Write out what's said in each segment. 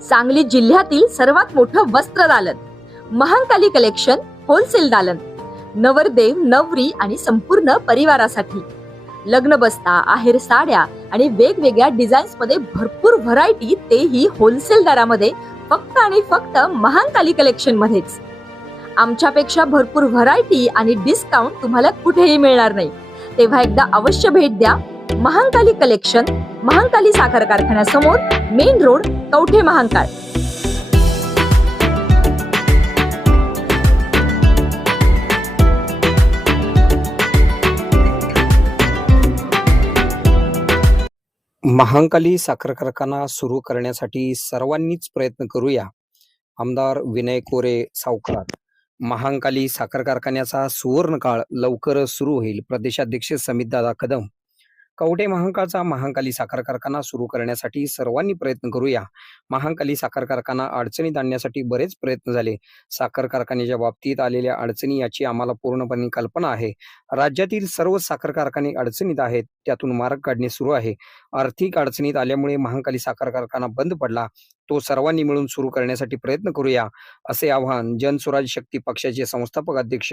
सांगली जिल्ह्यातील सर्वात मोठं वस्त्र दालन, महांकाली कलेक्शन होलसेल दालन, नवरदेव नवरी आणि संपूर्ण परिवारासाठी लग्न बस्ता, आहेर साड्या आणि वेगवेगळ्या डिझाईन्स मध्ये भरपूर व्हरायटी, तेही होलसेल दरामध्ये, फक्त आणि फक्त महांकाली कलेक्शन मध्येच. आमच्यापेक्षा भरपूर व्हरायटी आणि डिस्काउंट तुम्हाला कुठेही मिळणार नाही. तेव्हा एकदा अवश्य भेट द्या. महांकाली कलेक्शन, महांकाली साखर कारखान्यासमोर, मेन रोड, कवठे महांकाळ. महांकाली साखर कारखाना सुरू करण्यासाठी सर्वांनीच प्रयत्न करूया. आमदार विनय कोरे सावकार. महांकाली साखर कारखान्याचा सुवर्ण काळ लवकरच सुरू होईल. प्रदेशाध्यक्ष समितदादा कदम. कवठे महांकाळचा महांकाली साखर कारखाना सुरू करण्यासाठी सर्वांनी प्रयत्न करूया. महांकाली साखर कारखाना अडचणीत आणण्यासाठी बरेच प्रयत्न झाले. साखर कारखान्याच्या बाबतीत आलेल्या अडचणी याची आम्हाला पूर्णपणे कल्पना आहे. राज्यातील सर्व साखर कारखाने अडचणीत आहेत, त्यातून मार्ग काढणे सुरू आहे. आर्थिक अडचणीत आल्यामुळे महांकाली साखर कारखाना बंद पडला. तो सर्वांनी मिळून सुरू करण्यासाठी प्रयत्न करूया, असे आवाहन जनसुराज्य शक्ती पक्षाचे संस्थापक अध्यक्ष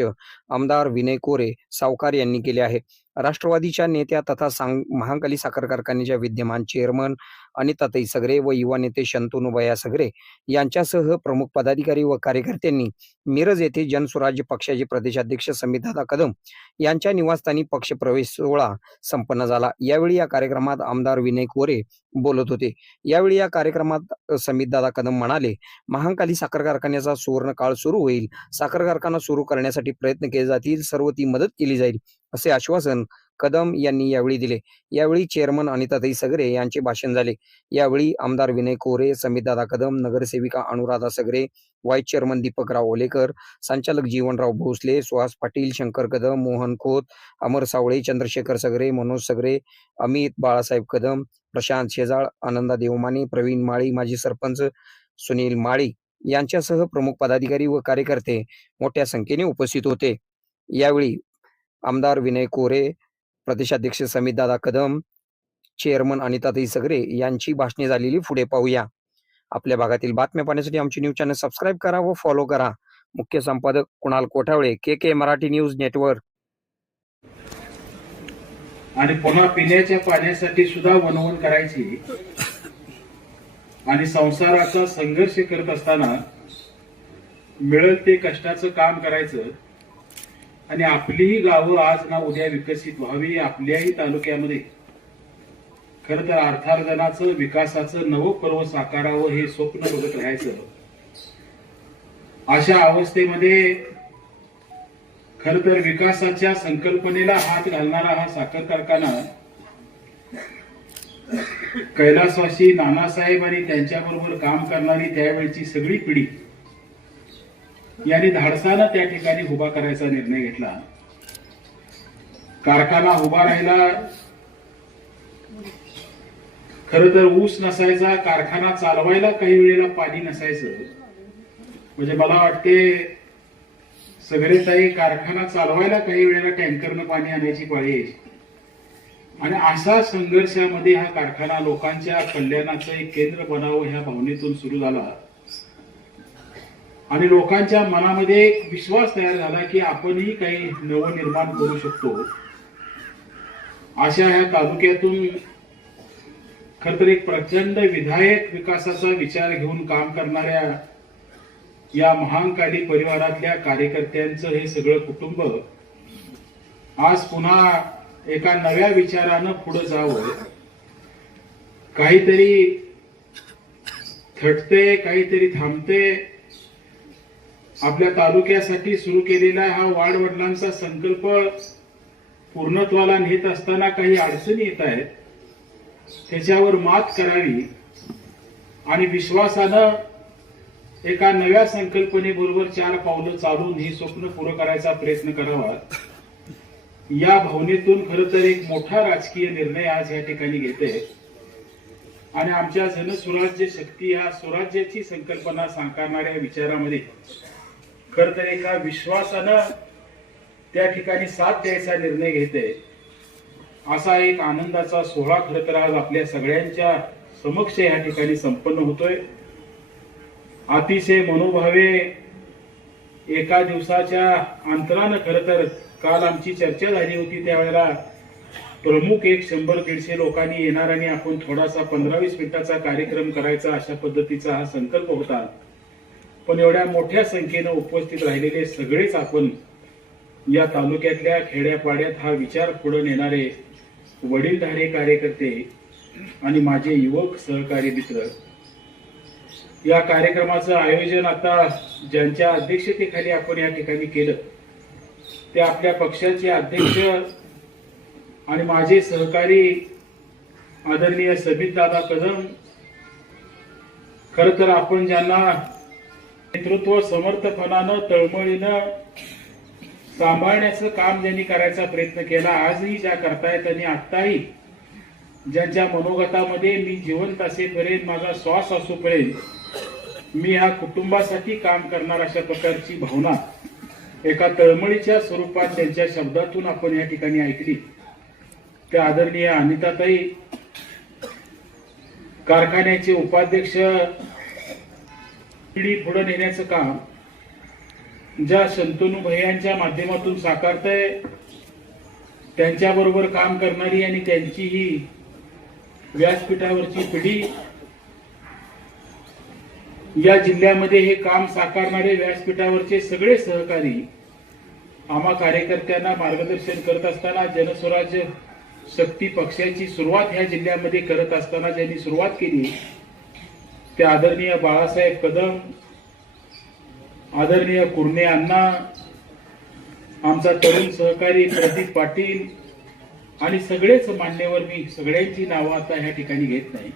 आमदार विनय कोरे सावकार यांनी केले आहे. राष्ट्रवादीच्या नेत्या तथा महांकाली साखर कारखान्याच्या विद्यमान चेअरमन अनिताताई सगरे व युवा नेते शंतनुबया सगरे यांच्यासह प्रमुख पदाधिकारी व कार्यकर्त्यांनी मिरज येथे जनसुराज्य पक्षाचे प्रदेशाध्यक्ष समितदादा कदम यांच्या निवासस्थानी पक्ष प्रवेश सोहळा संपन्न झाला. यावेळी या कार्यक्रमात आमदार विनय कोरे बोलत होते. यावेळी या कार्यक्रमात समितदादा कदम म्हणाले, महांकाली साखर कारखान्याचा सुवर्ण काळ सुरू होईल. साखर कारखाना सुरू करण्यासाठी प्रयत्न केले जातील, सर्व ती मदत केली जाईल, असे आश्वासन कदम यांनी यावेळी दिले. यावेळी चेअरमन अनिताताई सगरे यांचे भाषण झाले. यावेळी आमदार विनय कोरे, समितदादा कदम, नगरसेविका अनुराधा सगरे, व्हाईस चेअरमन दीपकराव ओलेकर, संचालक जीवनराव भोसले, सुहास पाटील, शंकर कदम, मोहन खोत, अमर सावळे, चंद्रशेखर सगरे, मनोज सगरे, अमित बाळासाहेब कदम, प्रशांत शेजाळ, आनंदा देवमाने, प्रवीण माळी, माजी सरपंच सुनील माळी यांच्यासह प्रमुख पदाधिकारी व कार्यकर्ते मोठ्या संख्येने उपस्थित होते. यावेळी आमदार विनय कोरे, प्रदेशाध्यक्ष समितदादा कदम, चेअरमन अनिताताई सगरे यांची भाषणे झालेली. पुढे पाहूया. आपल्या भागातील बातम्या पाहण्यासाठी आमची न्यूज चॅनल सबस्क्राईब करा व फॉलो करा. मुख्य संपादक कुणाल कोठावळे, के मराठी न्यूज नेटवर्क. आणि पुन्हा पिण्याच्या पाण्यासाठी सुद्धा वनवन करायची आणि संसाराचा संघर्ष करत असताना मिळेल ते कष्टाचं काम करायचं आणि आपलीही गावं आज ना उद्या विकसित व्हावी. आपल्याही तालुक्यामध्ये खर तर अर्थार्जनाचं, विकासाचं नवं पर्व साकारावं हे स्वप्न बघत राहायचं. अशा अवस्थेमध्ये खर तर विकासाच्या संकल्पनेला हात घालणारा हा साखर कारखाना कैलासवासी नानासाहेब आणि त्यांच्याबरोबर काम करणारी त्यावेळची सगळी पिढी यांनी धाडसानं त्या ठिकाणी उभा करायचा निर्णय घेतला. कारखाना उभा राहिला. खर तर ऊस नसायचा, कारखाना चालवायला काही वेळेला पाणी नसायचं. म्हणजे मला वाटते सगळेताई कारखाना चालवायला काही वेळेला टँकरनं पाणी आणायची पाळी यायची. आणि अशा संघर्षामध्ये हा कारखाना लोकांच्या कल्याणाचं एक केंद्र बनावं ह्या भावनेतून सुरू झाला. आणि लोकांच्या मनामध्ये एक विश्वास तयार झाला की आपणही काही नवनिर्माण करू शकतो. अशा ह्या तालुक्यातून खर तर एक प्रचंड विधायक विकासाचा विचार घेऊन काम करणाऱ्या या महांकाली परिवारातल्या कार्यकर्त्यांचं हे सगळं कुटुंब आज पुन्हा एका नव्या विचारानं पुढे जावं. काहीतरी थटते, काहीतरी थांबते. आपल्या तालुक्यासाठी सुरू केलेला हा वाडवडिलांचा संकल्प पूर्णत्वाला नेत असताना काही अडचणी येत आहेत. त्याच्यावर मात करावी आणि विश्वासानं एका नव्या संकल्पनेबरोबर 4 पावलं चालून हे स्वप्न पुरं करायचा प्रयत्न करावा. या भावनेतून खरं तर एक मोठा राजकीय निर्णय आज या ठिकाणी घेते आणि आमच्या जनसुराज्य शक्ती या स्वराज्याची संकल्पना साकारणाऱ्या विचारामध्ये खर तर एका विश्वासानं त्या ठिकाणी साथ द्यायचा निर्णय घेते. असा एक आनंदाचा सोहळा खरं तर आज आपल्या सगळ्यांच्या समक्ष या ठिकाणी संपन्न होतोय. अतिशय मनोभावे एका दिवसाच्या अंतरानं खरं तर काल आमची चर्चा झाली होती. त्यावेळेला प्रमुख एक 100-150 लोकांनी येणार आणि आपण थोडासा 15-20 मिनिटाचा कार्यक्रम करायचा अशा पद्धतीचा हा संकल्प होता. पण एवढ्या मोठ्या संख्येनं उपस्थित राहिलेले सगळेच आपण या तालुक्यातल्या खेड्यापाड्यात हा विचार पुढे नेणारे वडीलधारे कार्यकर्ते आणि माझे युवक सहकारी मित्र, या कार्यक्रमाचं आयोजन आता ज्यांच्या अध्यक्षतेखाली आपण या ठिकाणी केलं ते आपल्या पक्षाचे अध्यक्ष आणि माझे सहकारी आदरणीय सबितदादा कदम. खर तर आपण ज्यांना नेतृत्व समर्थपणानं तळमळीनं सांभाळण्याचं काम ज्यांनी करायचा प्रयत्न केला, आजही ज्या करतायत आणि आत्ताही ज्यांच्या मनोगतामध्ये मी जिवंत असेपर्यंत, माझा श्वास असूपर्यंत मी ह्या कुटुंबासाठी काम करणार अशा प्रकारची भावना एका तळमळीच्या स्वरूपात त्यांच्या शब्दातून आपण या ठिकाणी ऐकली. त्या आदरणीय अनिताताई, कारखान्याचे उपाध्यक्ष, पिढी पुढे नेण्याचं काम ज्या शंतनू भैयांच्या माध्यमातून साकारतंय, त्यांच्याबरोबर काम करणारी आणि त्यांची ही व्यासपीठावरची पिढी, या जिल्ह्यामध्ये हे काम साकारणारे व्यासपीठावरचे सगळे सहकारी आम्हा कार्यकर्त्यांना मार्गदर्शन करत असताना, जनस्वराज्य शक्ती पक्षाची सुरुवात ह्या जिल्ह्यामध्ये करत असताना ज्यांनी सुरुवात केली ते आदरणीय बाळासाहेब कदम, आदरणीय कुर्णे अण्णा, आमचा तरुण सहकारी प्रदीप पाटील आणि सगळेच मान्यवर, मी सगळ्यांची नावं आता ह्या ठिकाणी घेत नाही.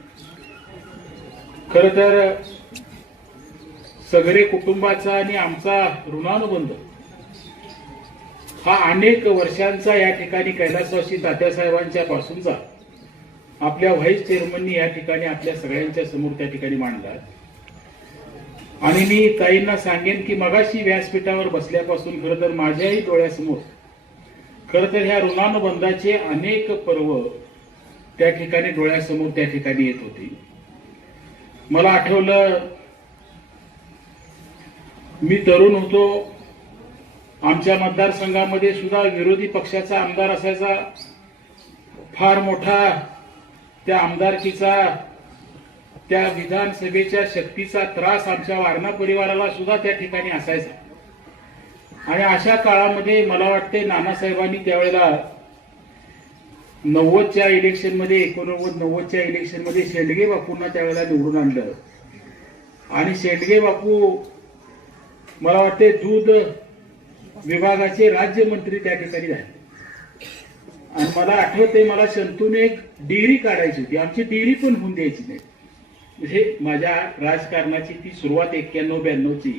खर तर सगळे कुटुंबाचा आणि आमचा ऋणानुबंध हा अनेक वर्षांचा या ठिकाणी कैलासवासी तात्यासाहेबांच्या पासूनचा आपल्या व्हाईस चेअरमननी या ठिकाणी आपल्या सगळ्यांच्या समोर त्या ठिकाणी मांडला. आणि मी ताईंना सांगेन की मगाशी व्यासपीठावर बसल्यापासून खरं तर माझ्याही डोळ्यासमोर खरं तर ह्या ऋणानुबंधाचे अनेक पर्व त्या ठिकाणी डोळ्यासमोर त्या ठिकाणी येत होती. मला आठवलं, मी तरुण होतो, आमच्या मतदारसंघामध्ये सुद्धा विरोधी पक्षाचा आमदार असायचा. फार मोठा त्या आमदारकीचा, त्या विधानसभेच्या शक्तीचा त्रास आमच्या वारणा परिवाराला सुद्धा त्या ठिकाणी असायचा. आणि अशा काळामध्ये मला वाटते नानासाहेबांनी त्यावेळेला 90च्या इलेक्शनमध्ये, 89-90च्या इलेक्शनमध्ये शेंडगे बापूंना त्यावेळेला निवडून आणलं. आणि शेंडगे बापू मला वाटते दूध विभागाचे राज्यमंत्री त्या ठिकाणी झाले. आणि मला आठवते, मला शंतूने एक डेअरी काढायची होती, आमची डेअरी पण होऊन द्यायची नाही. म्हणजे माझ्या राजकारणाची ती सुरुवात 91-92ची,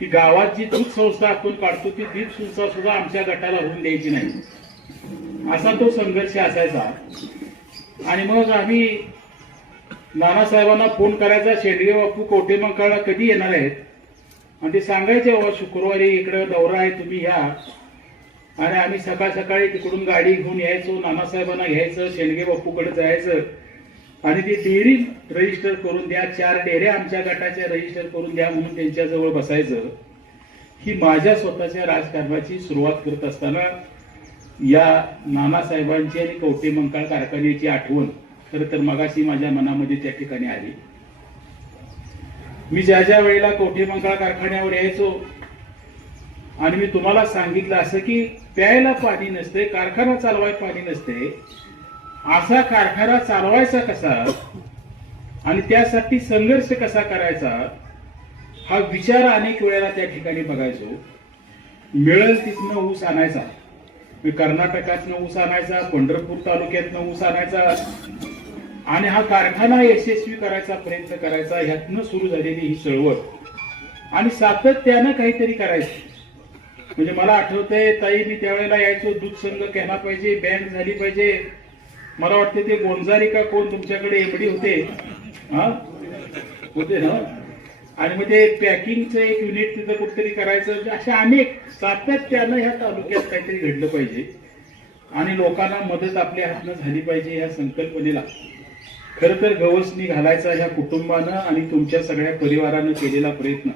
ती गावात जी दूध संस्था आपण काढतो ती दूध संस्था सुद्धा आमच्या गटाला होऊन द्यायची नाही, असा तो संघर्ष असायचा. आणि मग आम्ही नानासाहेबांना फोन करायचा, शेंडगे बापू कवठेमंकाळला कधी येणार आहेत, आणि ते सांगायचे, बाबा शुक्रवारी इकडे दौरा आहे, तुम्ही या. आणि आम्ही सकाळ सकाळी तिकडून गाडी घेऊन यायचो, नानासाहेबांना घ्यायचं, शेंडगे बापूकडे जायचं आणि ती डेअरी रजिस्टर करून द्या, 4 डेअऱ्या आमच्या गटाच्या रजिस्टर करून द्या म्हणून त्यांच्याजवळ बसायचं. ही माझ्या स्वतःच्या राजकारणाची सुरुवात करत असताना या नानासाहेबांची आणि कवठेमंकाळ कारखान्याची आठवण खरं तर मगाशी माझ्या मनामध्ये त्या ठिकाणी आली. मी ज्या ज्या वेळेला कवठेमंकाळ कारखान्यावर यायचो आणि मी तुम्हाला सांगितलं असं की प्यायला पाणी नसते, कारखाना चालवायला पाणी नसते, असा कारखाना चालवायचा कसा आणि त्यासाठी संघर्ष कसा करायचा हा विचार अनेक वेळेला त्या ठिकाणी बघायचो. मिळेल तिथनं ऊस आणायचा, कर्नाटकातनं ऊस आणायचा, पंढरपूर तालुक्यातनं ऊस आणायचा आणि हा कारखाना यशस्वी करायचा प्रयत्न करायचा. ह्यातनं सुरू झालेली ही चळवळ आणि सातत्यानं काहीतरी करायचं. म्हणजे मला आठवतंय ताई, मी त्यावेळेला यायचो, दूध संघ केला पाहिजे, बँक झाली पाहिजे. मला वाटतं ते गोंजारी का कोण तुमच्याकडे एमडी होते, हा होते ना, आणि मग ते पॅकिंगचं एक युनिट तिथं कुठेतरी करायचं. अशा अनेक सातत्यानं ह्या तालुक्यात काहीतरी घडलं पाहिजे आणि लोकांना मदत आपल्या हातनं झाली पाहिजे. या संकल्पनेला खरं तर गवसणी घालायचा ह्या कुटुंबानं आणि तुमच्या सगळ्या परिवारानं केलेला प्रयत्न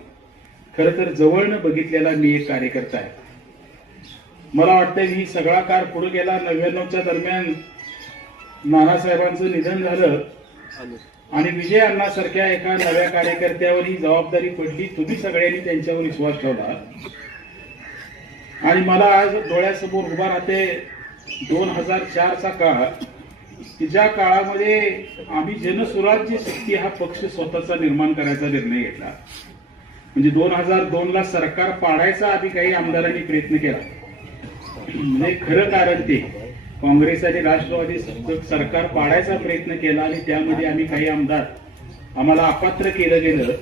खरं तर जवळनं बघितलेला मी एक कार्यकर्ता आहे. मला वाटतं ही सगळा काळ पुढे गेला. 99च्या दरम्यान नानासाहेबांचं निधन झालं आणि विजय अण्णासारख्या एका नव्या कार्यकर्त्यावर ही जबाबदारी पडली. तुम्ही सगळ्यांनी त्यांच्यावर विश्वास ठेवला आणि मला आज डोळ्यासमोर उभा राहते 2004चा काळ, की ज्या काळामध्ये आम्ही जनसुराज्य शक्ती हा पक्ष स्वतःचा निर्माण करायचा निर्णय घेतला. म्हणजे 2002ला सरकार पाडायचा आधी काही आमदारांनी प्रयत्न केला. म्हणजे खरं कारण ते काँग्रेस आणि राष्ट्रवादी सरकार पाडायचा प्रयत्न केला आणि त्यामध्ये आम्ही काही आमदार आम्हाला अपात्र केलं गेलं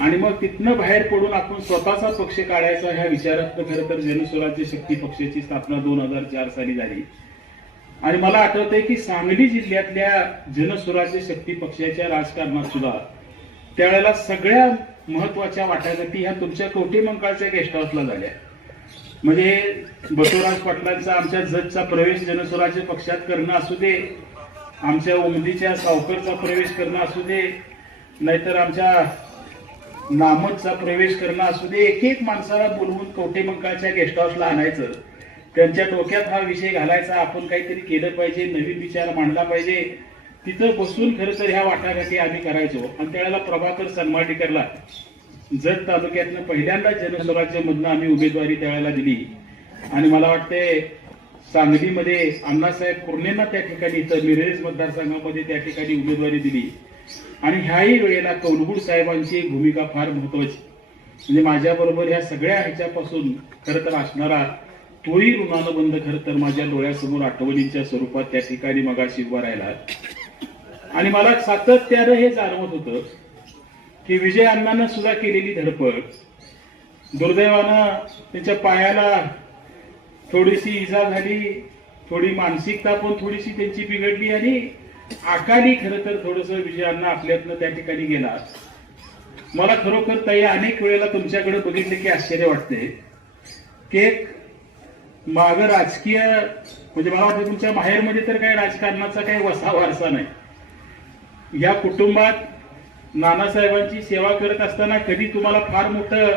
आणि मग तिथनं बाहेर पडून आपण स्वतःचा पक्ष काढायचा ह्या विचारात खरं तर जनसुराज्य शक्ती पक्षाची स्थापना 2004 साली झाली. आणि मला आठवतंय की सांगली जिल्ह्यातल्या जनसुराज्य शक्ती पक्षाच्या राजकारणात सुद्धा त्यावेळेला सगळ्या महत्वाच्या वाटाघाटी ह्या तुमच्या कवठेमंकाळच्या गेस्ट हाऊसला झाल्या. म्हणजे बसवराज पाटलांचा आमच्या जजचा प्रवेश जनसुराज्य पक्षात करणं असू दे, आमच्या उमदीच्या सावकरचा प्रवेश करणं असू दे, नाहीतर आमच्या नामतचा प्रवेश करणं असू दे, एक एक माणसाला बोलवून कवठेमंकाळच्या गेस्ट हाऊसला आणायचं, त्यांच्या डोक्यात हा विषय घालायचा, आपण काहीतरी केलं पाहिजे, नवीन विचार मांडला पाहिजे. तिथं बसून खरं तर ह्या वाटाघाटी आम्ही करायचो. आणि त्यावेळेला प्रभाकर सनमाटीकरला जत तालुक्यातनं पहिल्यांदा जनसुराज्यमधनं आम्ही उमेदवारी त्यावेळेला दिली. आणि मला वाटते सांगलीमध्ये अण्णासाहेब पुर्णेंना त्या ठिकाणी इथं मिरज मतदारसंघामध्ये त्या ठिकाणी उमेदवारी दिली. आणि ह्याही वेळेला कौलगुड साहेबांची भूमिका फार महत्वाची. म्हणजे माझ्याबरोबर ह्या सगळ्या ह्याच्यापासून खरं तर असणारा तोही ऋणानुबंध खरं तर माझ्या डोळ्यासमोर आठवणींच्या स्वरूपात त्या ठिकाणी मगाशी उभा राहिला. आणि मला सातत्यानं हे जाणवत होतं की विजय अण्णांना सुद्धा केलेली धडपड, दुर्दैवानं त्यांच्या पायाला थोडीशी इजा झाली, थोडी मानसिकता पण थोडीशी त्यांची बिघडली आणि अकाली खरं तर थोडंसं विजय अण्णा आपल्यातनं त्या ठिकाणी गेला. मला खरोखर ताई अनेक वेळेला तुमच्याकडे बघितले की आश्चर्य वाटते की एक मागं राजकीय म्हणजे मला वाटतं तुमच्या माहेरमध्ये तर काही राजकारणाचा काही वारसा नाही. या कुटुंबात नानासाहेबांची सेवा करत असताना कधी तुम्हाला फार मोठं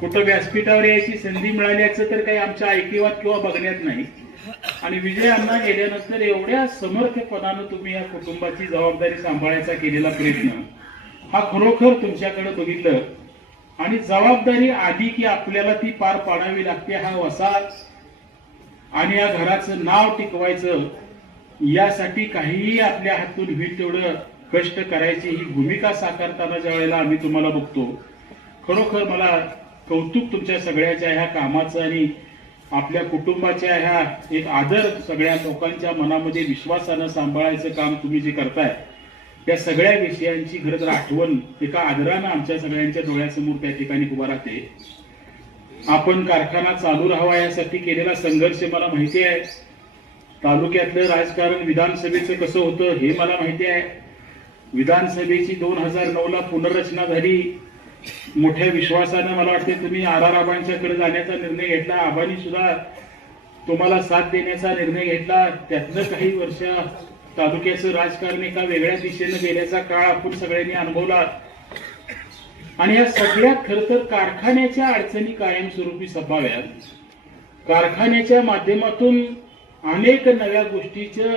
कुठं व्यासपीठावर यायची संधी मिळाल्याचं तर काही आमच्या ऐकिवात किंवा बघण्यात नाही. आणि विजय अण्णा गेल्यानंतर एवढ्या समर्थपणानं तुम्ही या कुटुंबाची जबाबदारी सांभाळायचा केलेला प्रयत्न हा खरोखर तुमच्याकडे बघितलं. आणि जबाबदारी आली की आपल्याला ती पार पाडावी लागते. हा वसा आणि या घराचं नाव टिकवायचं यासाठी काहीही आपल्या हातून होईल तेवढं कष्ट करायची ही भूमिका साकारताना ज्या वेळेला आम्ही तुम्हाला बघतो, खरोखर मला कौतुक तुमच्या सगळ्याच्या ह्या कामाचं आणि आपल्या कुटुंबाच्या ह्या एक आदर सगळ्या लोकांच्या मनामध्ये विश्वासानं सांभाळायचं काम तुम्ही जे करताय त्या सगळ्या विषयांची खरं तर आठवण एका आदरानं आमच्या सगळ्यांच्या डोळ्यासमोर त्या ठिकाणी उभा राहते. आपण कारखाना चालू राहावा यासाठी केलेला संघर्ष मला माहिती आहे. तालुक्यातलं राजकारण विधानसभेचं कसं होतं हे मला माहिती आहे. विधानसभेची 2009ला पुनर्रचना झाली. मोठ्या विश्वासानं मला वाटते तुम्ही आबांच्याकडे जाण्याचा निर्णय घेतला. आबांनी सुद्धा तुम्हाला साथ देण्याचा निर्णय घेतला. त्यातलं काही वर्ष तालुक्याचं राजकारण एका वेगळ्या दिशेनं गेल्याचा काळ आपण सगळ्यांनी अनुभवला. आणि या सगळ्यात खरं तर कारखान्याच्या अडचणी कायमस्वरूपी संपाव्यात, कारखान्याच्या माध्यमातून अनेक नव्या गोष्टीचं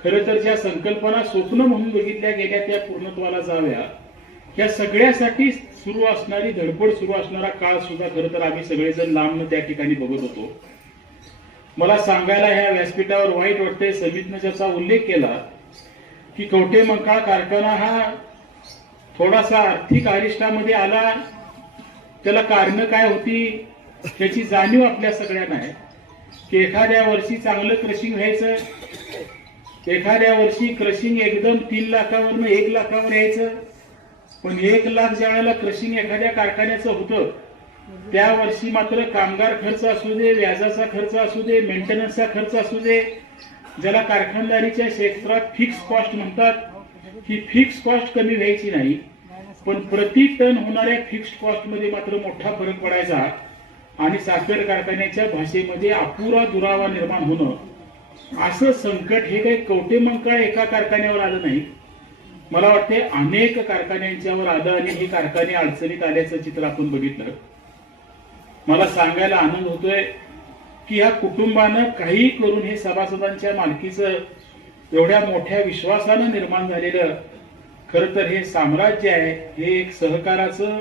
खरं तर ज्या संकल्पना स्वप्न म्हणून बघितल्या गेल्या त्या पूर्णत्वाला जाव्या, या सगळ्यासाठी सुरू असणारी धडपड, सुरू असणारा काळ सुद्धा खरं तर आम्ही सगळेजण लांबनं त्या ठिकाणी बघत होतो. मला सांगायला ह्या व्यासपीठावर वाईट वाटते, समितीनं ज्याचा उल्लेख केला की कवठेमंकाळ कारखाना हा थोडासा आर्थिक अरिष्टामध्ये आला. त्याला कारण काय होती त्याची जाणीव आपल्या सगळ्यांना आहे की एखाद्या वर्षी चांगलं क्रशिंग व्हायचं, एखाद्या वर्षी क्रशिंग एकदम 3 लाखावरनं 1 लाखावर यायचं. पण 1 लाख ज्या वेळेला क्रशिंग एखाद्या कारखान्याचं होतं त्या वर्षी मात्र कामगार खर्च असू दे, व्याजाचा खर्च असू दे, मेंटेनन्सचा खर्च असू दे, ज्याला कारखानदारीच्या क्षेत्रात फिक्स कॉस्ट म्हणतात, ही फिक्स कॉस्ट कमी व्हायची नाही. पण प्रति टन होणाऱ्या फिक्स्ड कॉस्ट मध्ये मात्र मोठा फरक पडायचा. आणि साखर कारखान्याच्या भाषेमध्ये अपुरा दुरावा निर्माण होणं असं संकट हे काही कवटेमंकाळ एका कारखान्यावर आलं नाही. मला वाटते अनेक कारखान्यांच्यावर आलं आणि हे कारखाने अडचणीत आल्याचं चित्र आपण बघितलं. मला सांगायला आनंद होतोय की ह्या कुटुंबानं काही करून हे सभासदांच्या मालकीचं एवढ्या मोठ्या विश्वासानं निर्माण झालेलं खरं तर हे साम्राज्य आहे. हे एक सहकाराचं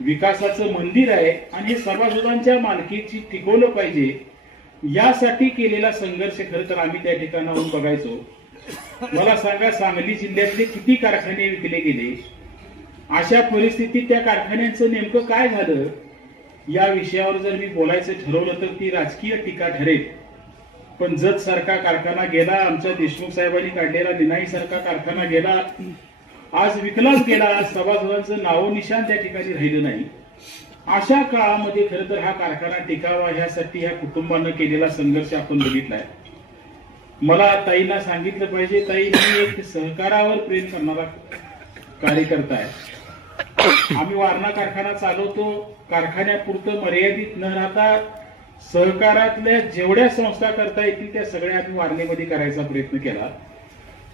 विकासाचं मंदिर आहे आणि हे सभासदांच्या मालकीची टिकवलं पाहिजे यासाठी केलेला संघर्ष खरं तर आम्ही त्या ठिकाणाहून बघायचो. मला सांगा, सांगली जिल्ह्यातले किती कारखाने विकले गेले? अशा परिस्थितीत त्या कारखान्यांचं नेमकं काय झालं या विषयावर जर मी बोलायचं ठरवलं तर ती राजकीय टीका ठरेल. पण जत सारखा कारखाना गेला, आमच्या देशमुख साहेबांनी काढलेला निनाई सारखा कारखाना गेला, आज विकलाच गेला. सभासदांचं नाव निशान त्या ठिकाणी राहिलं नाही. अशा काळामध्ये खरं तर हा कारखाना टिकावा ह्यासाठी ह्या कुटुंबानं केलेला संघर्ष आपण बघितलाय. मला ताईंना सांगितलं पाहिजे, ताई मी एक सहकारावर प्रेम करणारा कार्यकर्ता आहे. आम्ही वारणा कारखाना चालवतो. कारखान्यापुरतं मर्यादित न राहता सहकारातल्या जेवढ्या संस्था करता येतील त्या सगळ्या आम्ही वारणेमध्ये करायचा प्रयत्न केला.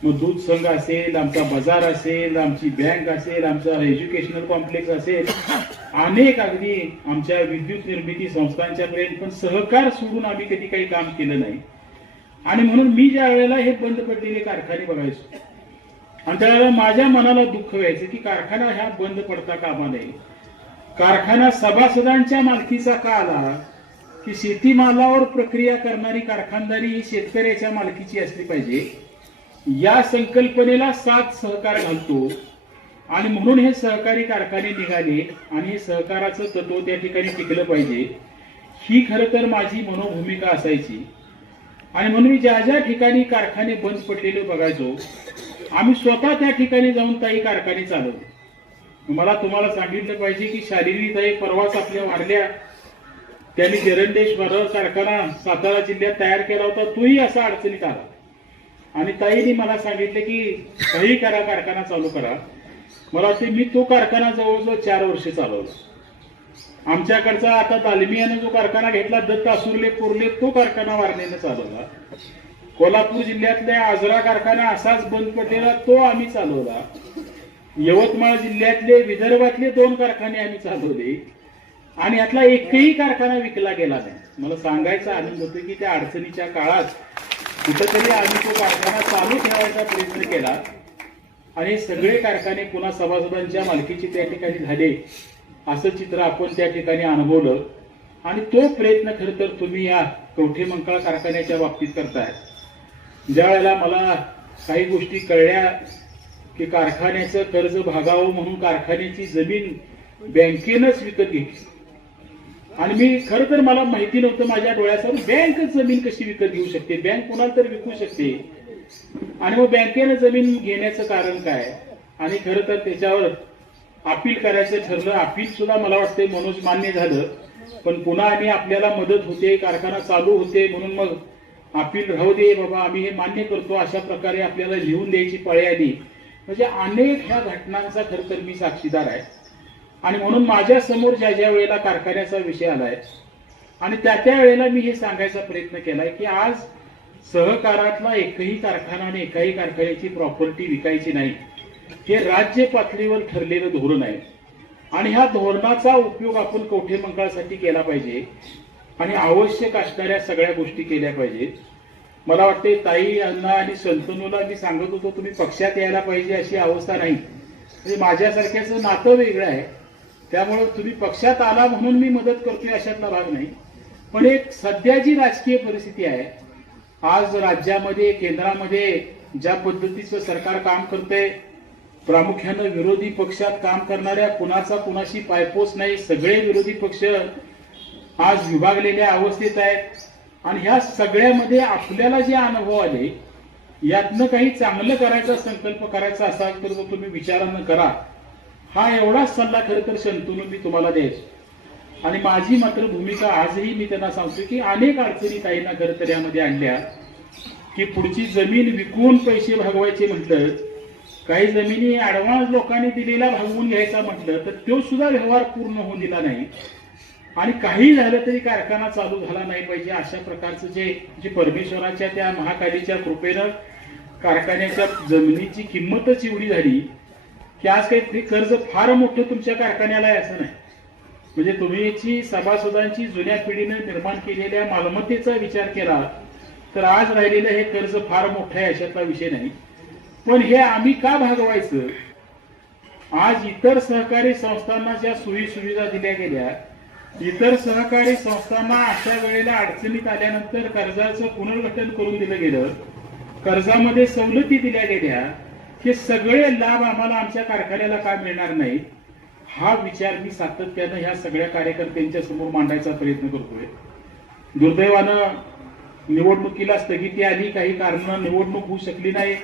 मग दूध संघ असेल, आमचा बाजार असेल, आमची बँक असेल, आमचा एज्युकेशनल कॉम्प्लेक्स असेल, अनेक अगदी आमच्या विद्युत निर्मिती संस्थांच्या पर्यंत. पण सहकार सोडून आम्ही कधी काही काम केलं नाही. आणि म्हणून मी ज्या वेळेला हे बंद पडलेले कारखाने बघायचो आणि त्यावेळेला माझ्या मनाला दुःख व्हायचं की कारखाना ह्या बंद पडता कामा नये. कारखाना सभासदांच्या मालकीचा का आला की शेतीमालावर प्रक्रिया करणारी कारखानदारी ही शेतकऱ्याच्या मालकीची असली पाहिजे या संकल्पनेला साथ सहकार घालतो. आणि म्हणून हे सहकारी कारखाने निघाले आणि हे सहकाराचं तत्व त्या ठिकाणी टिकलं पाहिजे ही खरं तर माझी मनोभूमिका असायची. आणि म्हणून मी ज्या ज्या ठिकाणी कारखाने बंद पडलेले बघायचो, आम्ही स्वतः त्या ठिकाणी जाऊन ताई कारखाने चालवले. मला तुम्हाला सांगितलं पाहिजे की शालिनी ताई परवाच आपल्या वारल्या, त्यांनी जरंडेश्वर कारखाना सातारा जिल्ह्यात तयार केला होता, तोही असा अडचणीत आला. आणि ताईने मला सांगितलं की काही करा, कारखाना चालू करा. मला वाटते मी तो कारखाना जवळजवळ 4 वर्ष चालवला. आमच्याकडचा आता दालमियाने जो कारखाना घेतला दत्त आसुर्ले कुर्ले, तो कारखाना वारणेनं चालवला. कोल्हापूर जिल्ह्यातल्या आजरा कारखाना असाच बंद पडलेला, तो आम्ही चालवला. यवतमाळ जिल्ह्यातले विदर्भातले 2 कारखाने आम्ही चालवले आणि यातला एकही कारखाना विकला गेला नाही. मला सांगायचा आनंद होतो की त्या अडचणीच्या काळात कुठेतरी आम्ही तो कारखाना चालू ठेवायचा प्रयत्न केला आणि सगळे कारखाने पुन्हा सभासदांच्या मालकीचे त्या ठिकाणी झाले असं चित्र आपण त्या ठिकाणी अनुभवलं. आणि तो प्रयत्न खरं तर तुम्ही या कवठेमंकाळ कारखान्याच्या बाबतीत करताय. ज्या वेळेला मला काही गोष्टी कळल्या की कारखान्याचं कर्ज भागावं म्हणून कारखान्याची जमीन बँकेनंच विकत घेतली आणि मी खरं तर मला माहिती नव्हतं माझ्या डोळ्यासमोर बँकच जमीन कशी विकत घेऊ शकते, बँक कोणाला तर विकू शकते. आणि मग बँकेनं जमीन घेण्याचं कारण काय? आणि खरं तर त्याच्यावर अपील करायचं ठरलं. अपील सुद्धा मला वाटतं मनोज मान्य झालं, पण पुन्हा आणि आपल्याला मदत होते, कारखाना चालू होते म्हणून मग अपील राहू दे बाबा, आम्ही हे मान्य करतो अशा प्रकारे आपल्याला लिहून द्यायची पाळी आली. म्हणजे अनेक ह्या घटनांचा खरं तर मी साक्षीदार आहे. आणि म्हणून माझ्या समोर ज्या ज्या वेळेला कारखान्याचा विषय आलाय आणि त्या त्या वेळेला मी हे सांगायचा प्रयत्न केलाय की आज सहकारातला एकही कारखाना आणि एकाही कारखान्याची प्रॉपर्टी विकायची नाही. हे राज्य पातळीवर ठरलेलं धोरण आहे आणि ह्या धोरणाचा उपयोग आपण कवठेमंकाळसाठी केला पाहिजे आणि आवश्यक असणाऱ्या सगळ्या गोष्टी केल्या पाहिजेत. मला वाटते ताई यांना आणि संतनूला मी सांगत होतो तुम्ही पक्षात यायला पाहिजे अशी अवस्था नाही. म्हणजे माझ्यासारख्याचं नातं वेगळं आहे, त्यामुळे तुम्ही पक्षात आला म्हणून मी मदत करतोय अशातला भाग नाही. पण एक सध्या जी राजकीय परिस्थिती आहे आज राज्यामध्ये केंद्रामध्ये ज्या पद्धतीचं सरकार काम करतंय, प्रामुख्यानं विरोधी पक्षात काम करणाऱ्या कुणाचा कुणाशी पायपोस नाही, सगळे विरोधी पक्ष आज विभागलेल्या अवस्थेत आहेत आणि ह्या सगळ्यामध्ये आपल्याला जे अनुभव आले यातनं काही चांगलं करायचा संकल्प करायचा असाल तर तो तुम्ही विचारानं करा. हा एवढाच सल्ला खरं तर शंतनू मी तुम्हाला द्यायचो. आणि माझी मात्र भूमिका आजही मी त्यांना सांगतो की अनेक अडचणी ताईंना खरं तर यामध्ये आणल्या की पुढची जमीन विकून पैसे भागवायचे म्हटलं, काही जमिनी ऍडव्हान्स लोकांनी दिलेला भागवून घ्यायचा म्हटलं तर तो सुद्धा व्यवहार पूर्ण होऊन दिला नाही. आणि काही झालं तरी कारखाना चालू झाला नाही पाहिजे अशा प्रकारचं जे परमेश्वराच्या त्या महाकालीच्या कृपेनं कारखान्याच्या जमिनीची किंमतच एवढी झाली की आज काही कर्ज फार मोठं तुमच्या कारखान्याला आहे असं नाही. म्हणजे तुम्ही सभासदांची जुन्या पिढीनं निर्माण केलेल्या मालमत्तेचा विचार केला तर आज राहिलेलं हे कर्ज फार मोठं आहे अशातला विषय नाही. पण हे आम्ही का भागवायचं? आज इतर सहकारी संस्थांना ज्या सोयी सुविधा दिल्या गेल्या, इतर सहकारी संस्थांना अशा वेळेला अडचणीत आल्यानंतर कर्जाचं पुनर्गठन करून दिलं गेलं, कर्जामध्ये सवलती दिल्या गेल्या, हे सगळे लाभ आम्हाला आमच्या कारखान्याला का मिळणार नाही हा विचार मी सातत्यानं ह्या सगळ्या कार्यकर्त्यांच्या समोर मांडायचा प्रयत्न करतोय. दुर्दैवानं निवडणुकीला स्थगिती आली, काही कारणानं निवडणूक होऊ शकली नाही.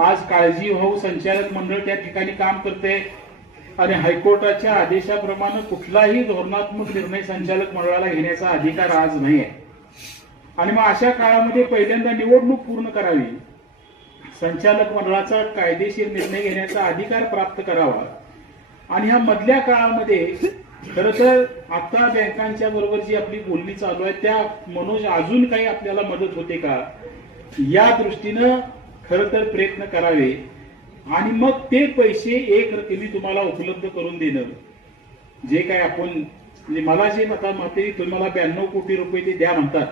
आज काळजीभाऊ संचालक मंडळ त्या ठिकाणी काम करते आणि हायकोर्टाच्या आदेशाप्रमाणे कुठलाही धोरणात्मक निर्णय संचालक मंडळाला घेण्याचा अधिकार आज नाही आहे. आणि मग अशा काळामध्ये पहिल्यांदा निवडणूक पूर्ण करावी, संचालक मंडळाचा कायदेशीर निर्णय घेण्याचा अधिकार प्राप्त करावा. आणि ह्या मधल्या काळामध्ये खरं तर आता बँकांच्या बरोबर जी आपली बोलणी चालू आहे त्या मनोज अजून काही आपल्याला मदत होते का या दृष्टीनं खरं तर प्रयत्न करावे. आणि मग ते पैसे एक रकमी तुम्हाला उपलब्ध करून देणं जे काय आपण म्हणजे मला जे मते तुम्हाला 92 कोटी रुपये ते द्या म्हणतात,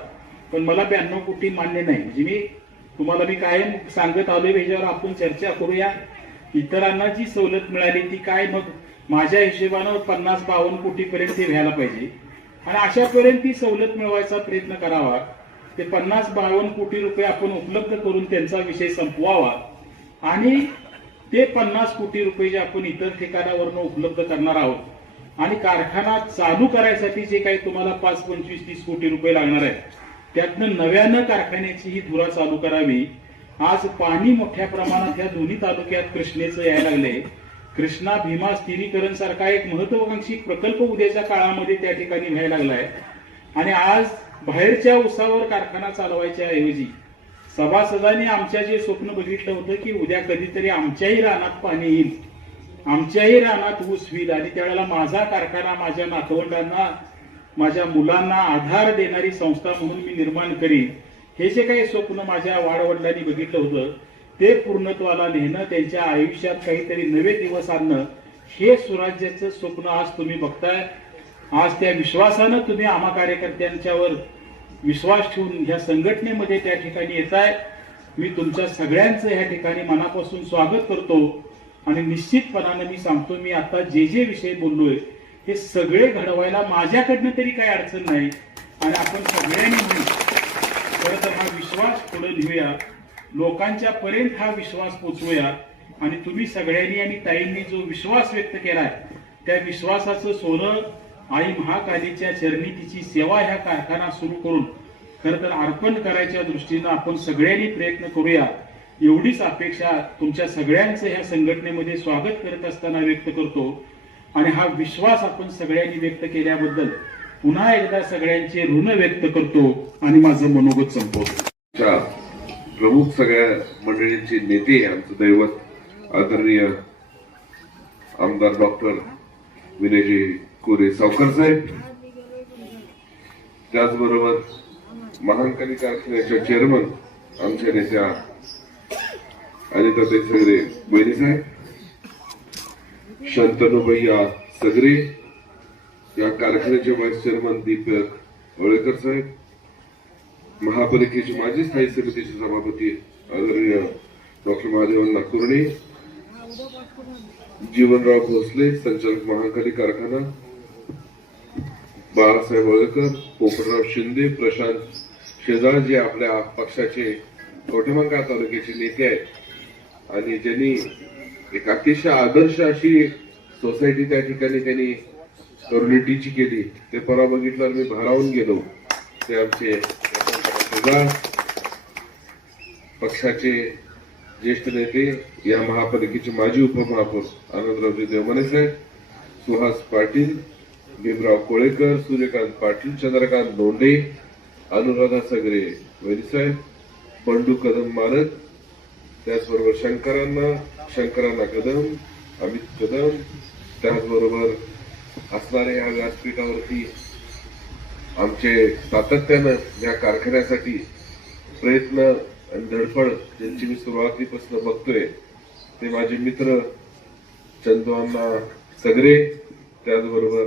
पण मला 92 कोटी मान्य नाही. म्हणजे तुम्हाला मी कायम सांगत आलोय, ह्याच्यावर आपण चर्चा करूया. इतरांना जी सवलत मिळाली ती काय, मग माझ्या हिशोबानं 50-52 कोटी पर्यंत ते व्हायला पाहिजे आणि अशापर्यंत ती सवलत मिळवायचा प्रयत्न करावा. ते 50-52 कोटी रुपये आपण उपलब्ध करून त्यांचा विषय संपवावा आणि ते 50 कोटी रुपये जे आपण इतर ठिकाणावरनं उपलब्ध करणार आहोत आणि कारखाना चालू करायसाठी जे काही तुम्हाला 5, 25, 30 कोटी रुपये लागणार आहेत त्यातनं नव्यानं कारखान्याची ही धुरा चालू करावी. आज पाणी मोठ्या प्रमाणात या दोन्ही तालुक्यात कृष्णेचं यायला लागले. कृष्णा भीमा स्थिरीकरण सारखा एक महत्वाकांक्षी प्रकल्प उद्याच्या काळामध्ये त्या ठिकाणी व्हायला लागलाय आणि आज बाहेरच्या उसावर कारखाना चालवायच्या ऐवजी सभासदांनी आमच्या जे स्वप्न बघितलं होतं की उद्या कधीतरी आमच्याही रानात पाणी येईल, आमच्याही रानात ऊस होईल आणि त्यावेळेला माझा कारखाना माझ्या नातवंडांना माझ्या मुलांना आधार देणारी संस्था म्हणून मी निर्माण करीन, हे जे काही स्वप्न माझ्या वाडवडिलांनी बघितलं होतं ते पूर्णत्वाला नेणं, त्यांच्या आयुष्यात काहीतरी नवे दिवस आणणं, हे स्वराज्याचं स्वप्न आज तुम्ही बघताय. आज त्या विश्वासानं तुम्ही आम्हा कार्यकर्त्यांच्यावर विश्वास ठेवून ह्या संघटनेमध्ये त्या ठिकाणी येताय. मी तुमच्या सगळ्यांचं ह्या ठिकाणी मनापासून स्वागत करतो आणि निश्चितपणानं मी सांगतो, मी आता जे विषय बोललोय हे सगळे घडवायला माझ्याकडनं तरी काही अडचण नाही आणि आपण सगळ्यांनी मिळून खरं तर हा विश्वास पुढे नेऊया, लोकांच्या पर्यंत हा विश्वास पोचवूया. आणि तुम्ही सगळ्यांनी आणि ताईंनी जो विश्वास व्यक्त केलाय त्या विश्वासाचं सोनं आई महाकालीच्या चरणी तिची सेवा ह्या कारखाना सुरू करून खरं तर अर्पण करायच्या दृष्टीनं आपण सगळ्यांनी प्रयत्न करूया, एवढीच अपेक्षा तुमच्या सगळ्यांचं ह्या संघटनेमध्ये स्वागत करत असताना व्यक्त करतो. आणि हा विश्वास आपण सगळ्यांनी व्यक्त केल्याबद्दल पुन्हा एकदा सगळ्यांचे ऋण व्यक्त करतो आणि माझं मनोगत संपवतो. प्रमुख सगळ्या मंडळींचे नेते आमचं दैवत आदरणीय आमदार डॉक्टर विनयजी कोरे सावकर साहेब, त्याचबरोबर महांकाली कारखान्याच्या चेअरमन आमच्या नेत्या अनिताताई सगरे बहिणी साहेब, शंतनूभैया सगरे, या कारखान्याचे व्हाईस चेअरमन दीपक ओळेकर साहेब, महापालिकेचे माजी स्थायी समितीचे सभापती आदरणीय डॉक्टर महादेवांना कुर्णे, जीवनराव भोसले संचालक महांकाली कारखाना, बाळासाहेब ओळेकर, पोपटराव शिंदे, प्रशांत शेजाळ जे आपल्या पक्षाचे कवठेमंकाळ तालुक्याचे नेते आहेत आणि ज्यांनी एक अतिशय आदर्श अशी सोसायटी त्या ठिकाणी त्यांनी कम्युनिटीची केली, ते परवा बघितल्यावर मी भारावून गेलो. ते आमचे पक्षाचे ज्येष्ठ नेते या महापालिकेचे माजी उपमहापौर आनंदरावजी देवमाने साहेब, सुहास पाटील, भीमराव कोळेकर, सूर्यकांत पाटील, चंद्रकांत दोंडे, अनुराधा सगरे वैरीसाहेब, बंडू कदम मालक, त्याचबरोबर शंकरांना कदम, अमित कदम, त्याचबरोबर असणारे या व्यासपीठावरती आमचे सातत्यानं या कारखान्यासाठी प्रयत्न आणि धडपड ज्यांची मी सुरुवातीपासून बघतोय ते माझे मित्र चंदूअण्णा सगरे, त्याचबरोबर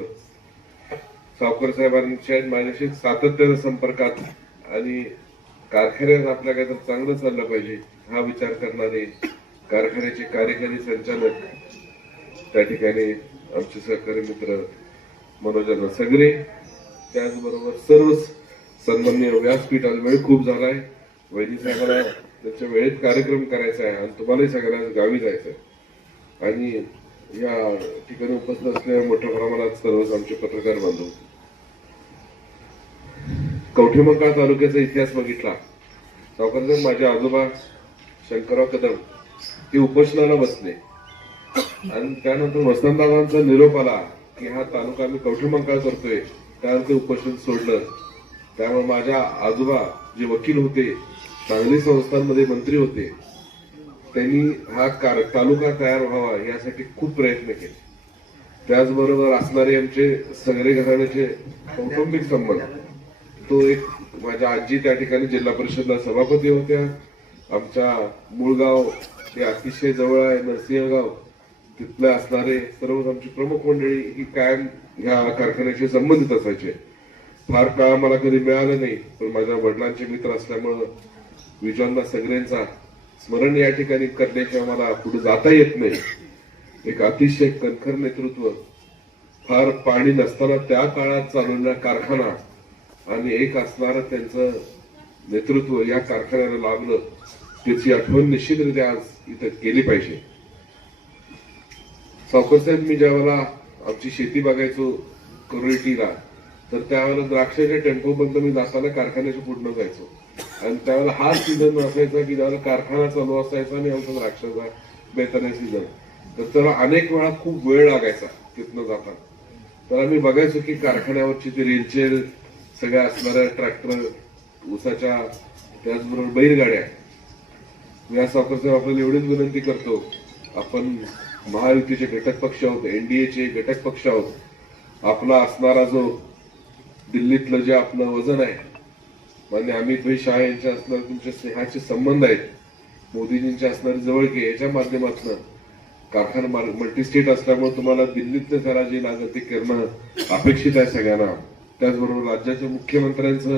सावकर साहेबांच्या माझ्याशी सातत्यानं संपर्कात आणि कारखान्यात आपल्या काहीतरी चांगलं चाललं पाहिजे हा विचार करणारे कारखान्याचे कार्यकारी संचालक त्या ठिकाणी आमचे सहकारी मित्र मनोज सगरे, त्याचबरोबर सर्व सन्माननीय व्यासपीठ. आज वेळ खूप झालाय, वैदिक साहेबांना त्यांच्या वेळेत कार्यक्रम करायचा आहे आणि तुम्हालाही सगळ्यांना गावी जायचं आहे. आणि या ठिकाणी उपस्थित असलेल्या मोठ्या प्रमाणात सर्वच आमचे पत्रकार बांधव. कवठेमंकाळ तालुक्याचा इतिहास बघितला, सावकार माझे आजोबा शंकरराव कदम ते उपोषणाला बसले आणि त्यानंतर वसंतदादांचा निरोप आला की हा तालुका आम्ही कवठेमंकाळ करतोय, त्यानंतर उपोषण सोडलं. त्यामुळे माझ्या आजोबा जे वकील होते, सांगली संस्थांमध्ये मंत्री होते, त्यांनी हा तालुका तयार व्हावा यासाठी खूप प्रयत्न केले. त्याचबरोबर असणारे आमचे सगळे घराण्याचे कौटुंबिक संबंध, तो एक माझ्या आजी त्या ठिकाणी जिल्हा परिषदला सभापती होत्या. आमच्या मूळगाव हे अतिशय जवळ आहे, नरसिंहगाव, तिथले असणारे सर्व आमची प्रमुख मंडळी ही कायम ह्या कारखान्याशी संबंधित असायचे. फार काळ मला कधी मिळालं नाही, पण माझ्या वडिलांचे मित्र असल्यामुळं विजयांना सगळ्यांचा स्मरण या ठिकाणी करण्याशिवाय मला पुढे जाता येत नाही. एक अतिशय कणखर नेतृत्व, फार पाणी नसताना त्या काळात चालवलेला कारखाना आणि एक असणारं त्यांचं नेतृत्व या कारखान्याला लाभलं, त्याची आठवण निश्चितरित्या आज इथं केली पाहिजे. सावकर साहेब, मी ज्यावेळेला आमची शेती बघायचो करोटीला, तर त्यावेळेला द्राक्षाच्या टेम्पोपर्यंत मी जाताना कारखान्याच्या पुढनं जायचो आणि त्यावेळेला हा सीझन असायचा की ज्यावेळेला कारखाना चालू असायचा आणि आमचा द्राक्षाचा बेताने सीझन, तर त्याला अनेक वेळा खूप वेळ लागायचा तिथनं जाताना. तर आम्ही बघायचो की कारखान्यावरची ते रेलचेल, सगळ्या असणाऱ्या ट्रॅक्टर, ऊसाच्या, त्याचबरोबर बैलगाड्या. या सावकर साहेब आपल्याला एवढीच विनंती करतो, आपण महायुतीचे घटक पक्ष आहोत, एनडीएचे घटक पक्ष आहोत. आपला असणारा जो दिल्लीतलं जे आपलं वजन आहे, मान्य अमित भाई शाह यांच्या असणारे तुमचे स्नेहाचे संबंध आहेत, मोदीजींच्या असणारे जवळके, याच्या माध्यमातून कारखाना मल्टी स्टेट असल्यामुळे तुम्हाला दिल्लीतले जरा जे लागत ते करणं अपेक्षित आहे सगळ्यांना. त्याचबरोबर राज्याच्या मुख्यमंत्र्यांचं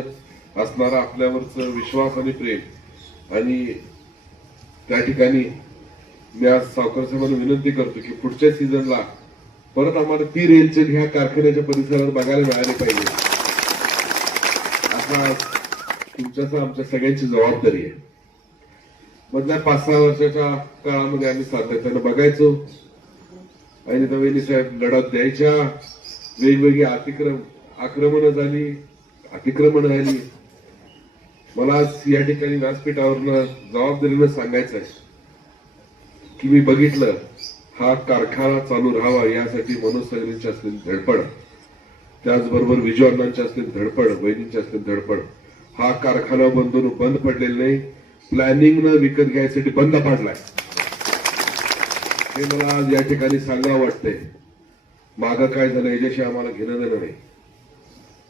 असणारा आपल्यावरचं विश्वास आणि प्रेम. आणि त्या ठिकाणी मी आज सावकर साहेबांना विनंती करतो की पुढच्या सीझनला परत आम्हाला ती रेलचेल ह्या कारखान्याच्या परिसरात बघायला मिळाली पाहिजे, असा तुमच्यासह आमच्या सगळ्यांची जबाबदारी आहे. मधल्या 5-6 वर्षाच्या काळामध्ये आम्ही सातत्यानं बघायचो आणि नवीन साहेब लढत द्यायच्या, वेगवेगळी आक्रमणं झाली. मला आज या ठिकाणी व्यासपीठावरनं जबाबदारीनं सांगायचं आहे की मी बघितलं हा कारखाना चालू राहावा यासाठी मनोज सगरेंची असलेली धडपड, त्याचबरोबर विजयअण्णांची असलेली धडपड, वहिनींची असलेली धडपड. हा कारखाना बंद पडलेला नाही, प्लॅनिंगनं विकत घ्यायसाठी बंद पाडलाय, हे मला आज या ठिकाणी सांगावं वाटतंय. मागं काय झालं याच्याशी आम्हाला घेणं देणं नाही.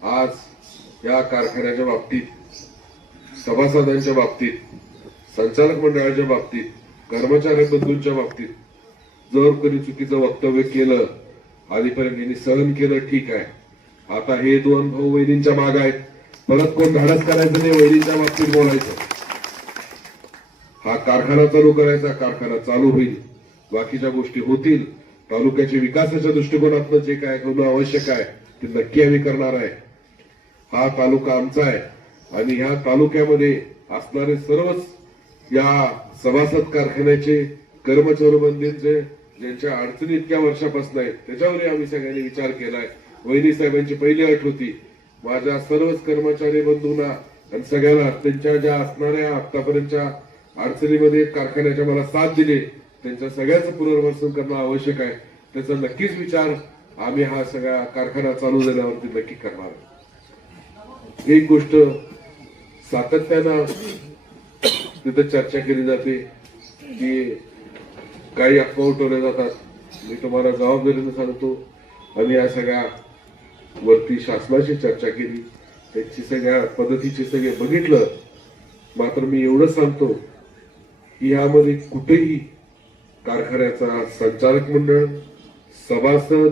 आज या कारखान्याच्या बाबतीत, सभासदांच्या बाबतीत, संचालक मंडळाच्या बाबतीत, कर्मचारी बंधूंच्या बाबतीत जर कोणी चुकीचं वक्तव्य केलं, आधीपर्यंत यांनी सहन केलं, ठीक आहे. आता हे 2 भाऊ वहिनींच्या माग आहेत, परत कोण धाडस करायचं नाही, वहिनींच्या बाबतीत बोलायचं. हा कारखाना चालू करायचा, कारखाना चालू होईल, बाकीच्या गोष्टी होतील. तालुक्याच्या विकासाच्या दृष्टिकोनातून जे काय करणं आवश्यक आहे ते नक्की आम्ही करणार आहे. हा तालुका आमचा आहे आणि ह्या तालुक्यामध्ये असणारे सर्वच या सभासद कारखान्याचे कर्मचारी बंधूंचे ज्यांच्या अडचणी इतक्या वर्षापासून आहेत त्याच्यावरही आम्ही सगळ्यांनी विचार केलाय. वहिनी साहेबांची पहिली अट होती, माझ्या सर्वच कर्मचारी बंधूंना आणि सगळ्यांना त्यांच्या ज्या असणाऱ्या आतापर्यंतच्या अडचणीमध्ये कारखान्याच्या मला साथ दिली, त्यांच्या सगळ्यांचं पुनर्वसन करणं आवश्यक आहे. त्याचा नक्कीच विचार आम्ही हा सगळा कारखाना चालू झाल्यावरती नक्की करणार. एक गोष्ट सातत्यानं तिथं चर्चा केली जाते की काही अफवा उठवल्या जातात. मी तुम्हाला जबाबदारीने सांगतो, आम्ही या सगळ्या वरती शासनाशी चर्चा केली त्यांची सगळ्या पद्धतीचे सगळे बघितलं, मात्र मी एवढं सांगतो की यामध्ये कुठेही कारखान्याचा संचालक मंडळ, सभासद,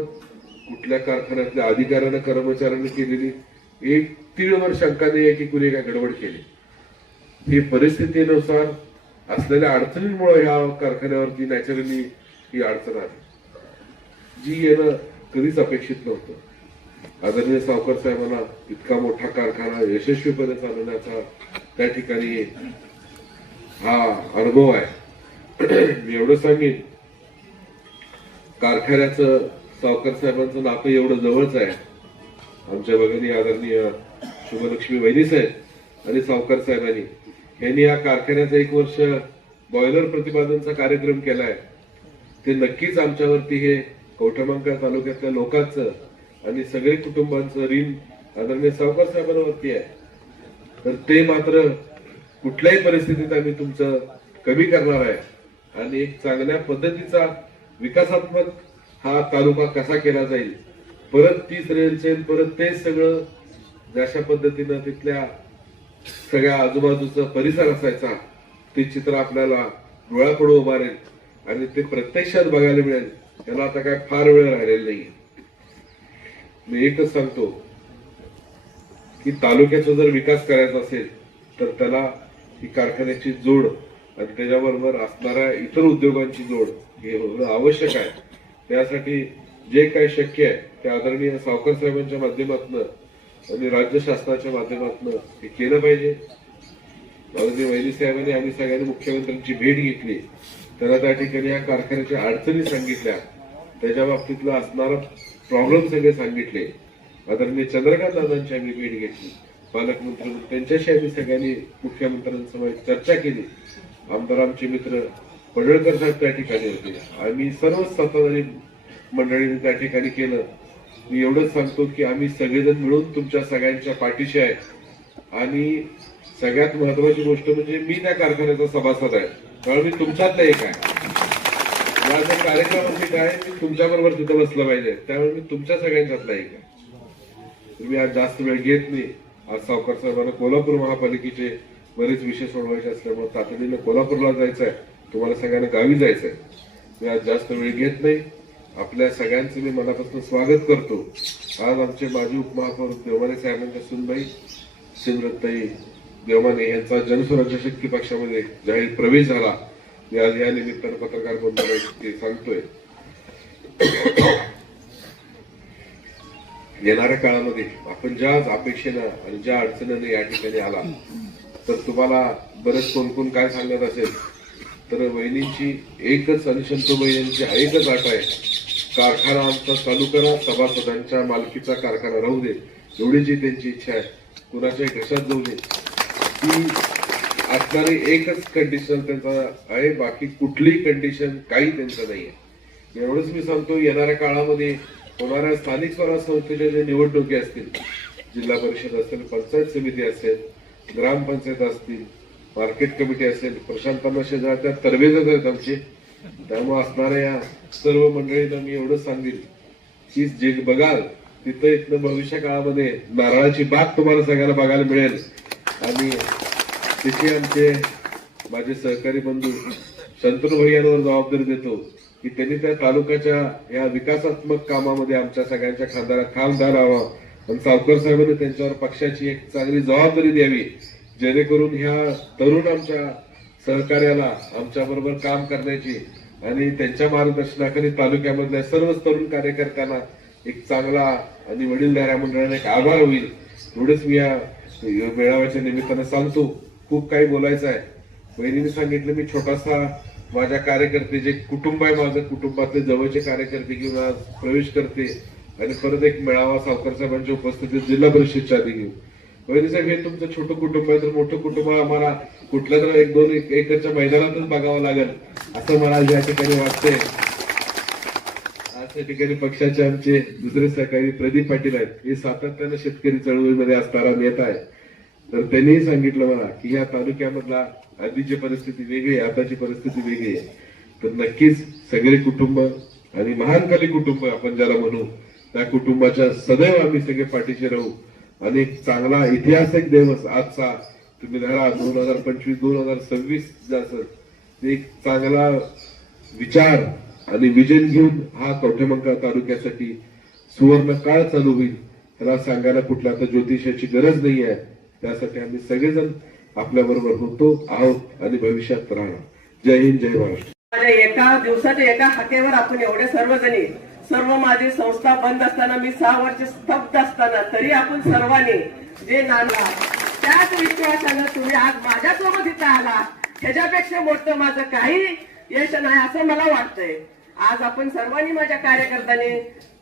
कुठल्या कारखान्यातल्या अधिकाऱ्यानं कर्मचाऱ्यांनी केलेली एक तीळभर शंका नाही आहे की कुणी काय गडबड केली. ही परिस्थितीनुसार असलेल्या अडचणींमुळे या कारखान्यावरती नॅचरली ही अडचण आली, जी येणं कधीच अपेक्षित नव्हतं. आदरणीय सावकर साहेबांना इतका मोठा कारखाना यशस्वीपणे चालवण्याचा त्या ठिकाणी हा अनुभव आहे. मी एवढं सांगेन, कारखान्याचं सावकर साहेबांचं नातं एवढं जवळच आहे. आमच्या भगिनी आदरणीय शुभलक्ष्मी वहिनी साहेब आणि सावकर साहेबांनी यांनी या कारखान्याचा 1 वर्ष बॉयलर प्रतिपादनचा कार्यक्रम केलाय. ते नक्कीच आमच्यावरती हे कवठेमहांकाळ तालुक्यातल्या लोकांचं आणि सगळे कुटुंबांचं ऋण आदरणीय सावकर साहेबांवरती आहे. तर ते मात्र कुठल्याही परिस्थितीत आम्ही तुमचं कमी करणार आहे आणि एक चांगल्या पद्धतीचा विकासात्मक हा तालुका कसा केला जाईल, परत तीच रेलचेल, परत तेच सगळं जशा पद्धतीनं तिथल्या सगळ्या आजूबाजूचा परिसर असायचा ते चित्र आपल्याला डोळ्यापुढे उभारेल आणि ते प्रत्यक्षात बघायला मिळेल. याला आता काय फार वेळ राहिलेला नाही. मी एकच सांगतो की तालुक्याचा जर विकास करायचा असेल तर त्याला ही कारखान्याची जोड आणि त्याच्याबरोबर असणाऱ्या इतर उद्योगांची जोड हे होणं आवश्यक आहे. त्यासाठी जे काही शक्य आहे ते आदरणीय सावकर साहेबांच्या माध्यमातून आणि राज्य शासनाच्या माध्यमातून हे केलं पाहिजे. आदरणीय वहिनी साहेबांनी आम्ही सगळ्यांनी मुख्यमंत्र्यांची भेट घेतली, त्यांना त्या ठिकाणी या कारखान्याच्या अडचणी सांगितल्या, त्याच्या बाबतीतला असणारा प्रॉब्लेम सगळे सांगितले. आदरणीय चंद्रकांत दादांची आम्ही भेट घेतली, पालकमंत्री त्यांच्याशी आम्ही सगळ्यांनी मुख्यमंत्र्यांसमोर चर्चा केली. आमदार आमचे मित्र पडळकर साहेब त्या ठिकाणी होते. आम्ही सर्व सत्ताधारी मंडळींनी त्या ठिकाणी केलं. मी एवढंच सांगतो की आम्ही सगळेजण मिळून तुमच्या सगळ्यांच्या पाठीशी आहे आणि सगळ्यात महत्वाची गोष्ट म्हणजे मी त्या कारखान्याचा सभासद आहे, कारण मी तुमच्यातला एक आहे. माझ्या कार्यक्रमाची काय मी तुमच्या बरोबर तिथं बसलं पाहिजे, त्यामुळे मी तुमच्या सगळ्यांच्यातला एक आहे. तुम्ही आज जास्त वेळ घेत नाही. आज सावकर साहेबांना कोल्हापूर महापालिकेचे बरेच विषय सोडवायचे असल्यामुळे तातडीनं कोल्हापूरला जायचं आहे, तुम्हाला सगळ्यांना गावी जायचं आहे. मी आज जास्त वेळ घेत नाही. आपल्या सगळ्यांचं मी मनापासून स्वागत करतो. आज आमचे माजी उपमहापौर देवमाने साहेबांच्या सुनबाई सिमरनताई देवमाने यांचा जनस्वराज्य शक्ती पक्षामध्ये जाहीर प्रवेश झाला. मी आज या निमित्तानं पत्रकार बंधूंना ते सांगतोय. येणाऱ्या काळामध्ये आपण ज्या अपेक्षेनं आणि ज्या अडचणीने या ठिकाणी आला तर तुम्हाला बरेच कोण काय सांगत असेल तर वहिनींची एकच आणि शंतूबाई यांची एकच आट आहे, कारखाना आमचा चालू करा, सभासदांच्या मालकीचा कारखाना राहू दे, एवढी जी त्यांची इच्छा आहे. कुणाच्या घशात जाऊ दे, ती असणारी एकच कंडिशन त्यांचा आहे. बाकी कुठलीही कंडिशन काही त्यांचं नाही आहे. एवढंच मी सांगतो, येणाऱ्या काळामध्ये होणाऱ्या स्थानिक स्वराज्य संस्थेच्या ज्या निवडणुकी असतील, जिल्हा परिषद असेल, पंचायत समिती असेल, ग्रामपंचायत असतील, मार्केट कमिटी असेल, प्रशांतांना शेजारच्या तरबेजच आहेत आमचे. त्यामुळे असणाऱ्या या सर्व मंडळींना मी एवढंच सांगेन की जे बघाल तिथं इथनं भविष्य काळामध्ये नारळाची बाग तुम्हाला सगळ्यांना बघायला मिळेल. आणि तिथे आमचे माझे सहकारी बंधू शंतनू भैयांवर जबाबदारी देतो की त्यांनी त्या तालुक्याच्या या विकासात्मक कामामध्ये आमच्या सगळ्यांच्या खांद्याला खांब घालावा आणि सावकर साहेबांनी त्यांच्यावर पक्षाची एक चांगली जबाबदारी द्यावी, जेणेकरून ह्या तरुण आमच्या सहकार्याला आमच्या बरोबर काम करण्याची आणि त्यांच्या मार्गदर्शनाखाली तालुक्यामधल्या सर्वच तरुण कार्यकर्त्यांना एक चांगला आणि वडीलधाऱ्या मंडळाने एक आभार होईल. एवढंच मी या मेळाव्याच्या निमित्तानं सांगतो. खूप काही बोलायचं आहे. बहिणीने सांगितलं मी छोटासा माझ्या कार्यकर्ते जे कुटुंब आहे, माझं कुटुंबातले जवळचे कार्यकर्ते घेऊन आज प्रवेश करते आणि परत एक मेळावा सावकर साहेबांच्या उपस्थितीत जिल्हा परिषदच्या आधी घेऊ. वहिनी साहेब, हे तुमचं छोटं कुटुंब आहे, तर मोठं कुटुंब आम्हाला कुठल्या तर 1-2 एकरच्या मैदानातच बघावं लागेल असं मला या ठिकाणी वाटतंय. आज या ठिकाणी पक्षाचे आमचे दुसरे सहकारी प्रदीप पाटील आहेत. हे सातत्यानं शेतकरी चळवळीमध्ये असणारा नेता आहे. तर त्यांनीही सांगितलं मला की या तालुक्यामधला आधीची परिस्थिती वेगळी आहे, आताची परिस्थिती वेगळी आहे. तर नक्कीच सगळे कुटुंब आणि महानकाली कुटुंब आपण ज्याला म्हणू, त्या कुटुंबाच्या सदैव आम्ही सगळे पाठीशी राहू आणि एक चांगला ऐतिहासिक दिवस आजचा तुम्ही धरा 2025 2026 जे असेल ते एक चांगला विचार आणि विजन घेऊन हा कवठेमंकाळ तालुक्यासाठी सुवर्ण काळ चालू होईल. त्याला सांगायला कुठल्या आता ज्योतिषाची गरज नाही आहे. त्यासाठी आम्ही सगळेजण आपल्या बरोबर होतो आहोत आणि भविष्यात राहणार. जय हिंद, जय महाराष्ट्र. एका दिवसाच्या एका हाकेवर आपण एवढे सर्वजणी, सर्व माझी संस्था बंद असताना, मी 6 वर्ष स्तब्ध असताना, तरी आपण सर्वांनी जे नांदला त्याच विश्वासानं तुम्ही आज माझ्यासोबत इथं आला. ह्याच्यापेक्षा मोठं माझं काही यश नाही असं मला वाटतंय. आज आपण सर्वांनी, माझ्या कार्यकर्त्यांनी,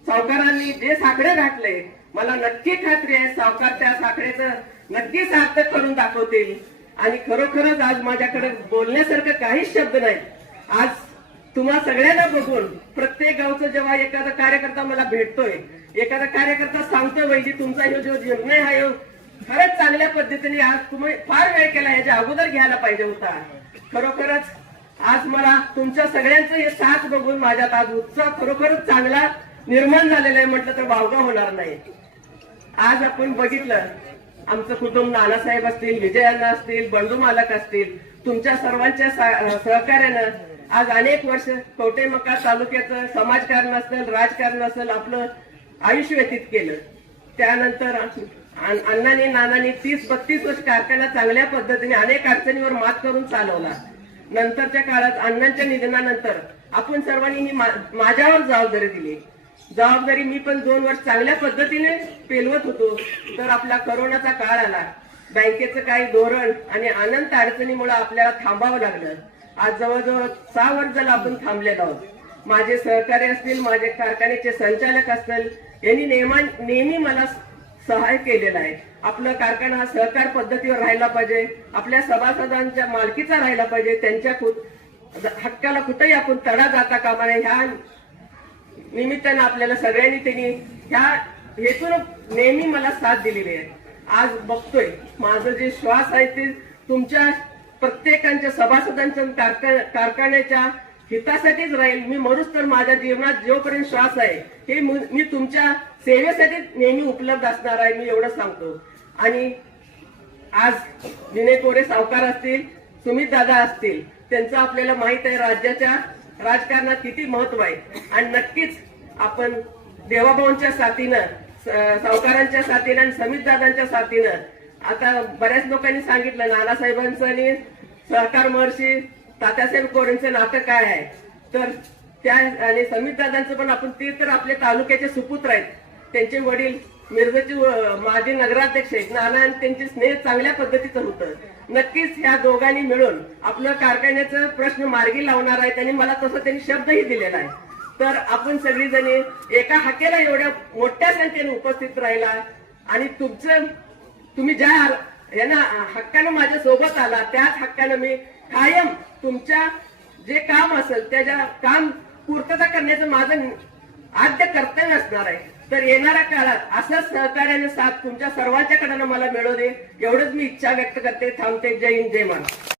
सावकारांनी जे साकडे घातले, मला नक्की खात्री आहे सावकार त्या साखळेचं नक्की सार्थक करून दाखवतील. आणि खरोखरच आज माझ्याकडे बोलण्यासारखं काहीच शब्द नाही. आज तुम्हा सगळ्यांना बघून प्रत्येक गावचं जेव्हा एखादा कार्यकर्ता मला भेटतोय, एखादा कार्यकर्ता सांगतोय वैजी तुमचा जो निर्णय आहे खरंच चांगल्या पद्धतीने आज तुम्ही फार वेळ केला, याच्या अगोदर घ्यायला पाहिजे होता. खरोखरच आज मला तुमच्या सगळ्यांचं हे साथ बघून माझ्यात आज उत्साह खरोखरच चांगला निर्माण झालेला आहे, म्हटलं तर वावगा होणार नाही. आज आपण बघितलं आमचं कुटुंब, नानासाहेब असतील, विजयांना असतील, बंडू मालक असतील, तुमच्या सर्वांच्या सहकार्यानं आज अनेक वर्ष कवठेमंकाळ तालुक्याचं समाजकारण असेल, राजकारण असेल, आपलं आयुष्य व्यतीत केलं. त्यानंतर अण्णांनी, नानांनी 30-32 वर्ष कारखाना चांगल्या पद्धतीने अनेक अडचणीवर मात करून चालवला. नंतरच्या काळात अण्णांच्या निधनानंतर आपण सर्वांनी ही माझ्यावर जबाबदारी दिली. जबाबदारी मी पण 2 वर्ष चांगल्या पद्धतीने पेलवत होतो, तर आपला करोनाचा काळ आला. बँकेचं काही धोरण आणि अनंत अडचणीमुळे आपल्याला थांबावं लागलं. आज जवळजवळ 6 वर्ष झालं आपण थांबलेलो आहोत. माझे सहकारी असतील, माझे कारखान्याचे संचालक असतील, यांनी नेहमी मला सहाय्य केलेला आहे. आपलं कारखाना हा सहकार पद्धतीवर राहायला पाहिजे, आपल्या सभासदांच्या मालकीचा राहायला पाहिजे, त्यांच्या हक्काला कुठेही आपण तडा जाता कामा नये. ह्या निमित्तानं आपल्याला सगळ्यांनी त्यांनी ह्या हेतून नेहमी मला साथ दिलेली आहे. आज बघतोय माझं जे श्वास आहे ते तुमच्या प्रत्येकांच्या सभासदांच्या कारखान्याच्या हितासाठीच राहील. मी मरूच तर माझ्या जीवनात जोपर्यंत श्वास आहे हे मी तुमच्या सेवेसाठी नेहमी उपलब्ध असणार आहे, मी एवढं सांगतो. आणि आज विनय कोरे सावकार असतील, सुमित दादा असतील, त्यांचं आपल्याला माहित आहे राज्याच्या राजकारणात किती महत्व आहे. आणि नक्कीच आपण देवाभाऊंच्या साथीनं, सावकारांच्या साथीनं आणि समित दादांच्या साथीनं, आता बऱ्याच लोकांनी सांगितलं नानासाहेबांचं आणि सहकार महर्षी तात्यासाहेब कोरेंचं नातं काय आहे, तर त्या आणि समित दादांचं पण आपण ते तर आपल्या तालुक्याचे सुपुत्र आहेत. त्यांचे वडील मिरजेचे माजी नगराध्यक्ष आहेत. नाना त्यांचे स्नेह चांगल्या पद्धतीचं होतं. नक्कीच ह्या दोघांनी मिळून आपलं कारखान्याचं प्रश्न मार्गी लावणार आहे. त्यांनी मला तसं त्यांनी शब्दही दिलेला आहे. तर आपण सगळीजणी एका हाकेला एवढ्या मोठ्या संख्येने उपस्थित राहिला आणि तुम्ही ज्या यांना हक्कानं माझ्या सोबत आला, त्याच हक्कानं मी कायम तुमच्या जे काम असेल त्याच्या काम पूर्तता करण्याचं माझं आद्य कर्तव्य असणार आहे. तर येणाऱ्या काळात असंच सहकार्याने साथ तुमच्या सर्वांच्याकडनं मला मिळू दे, एवढंच मी इच्छा व्यक्त करते. थांबते. जय हिंद, जय महाराष्ट्र.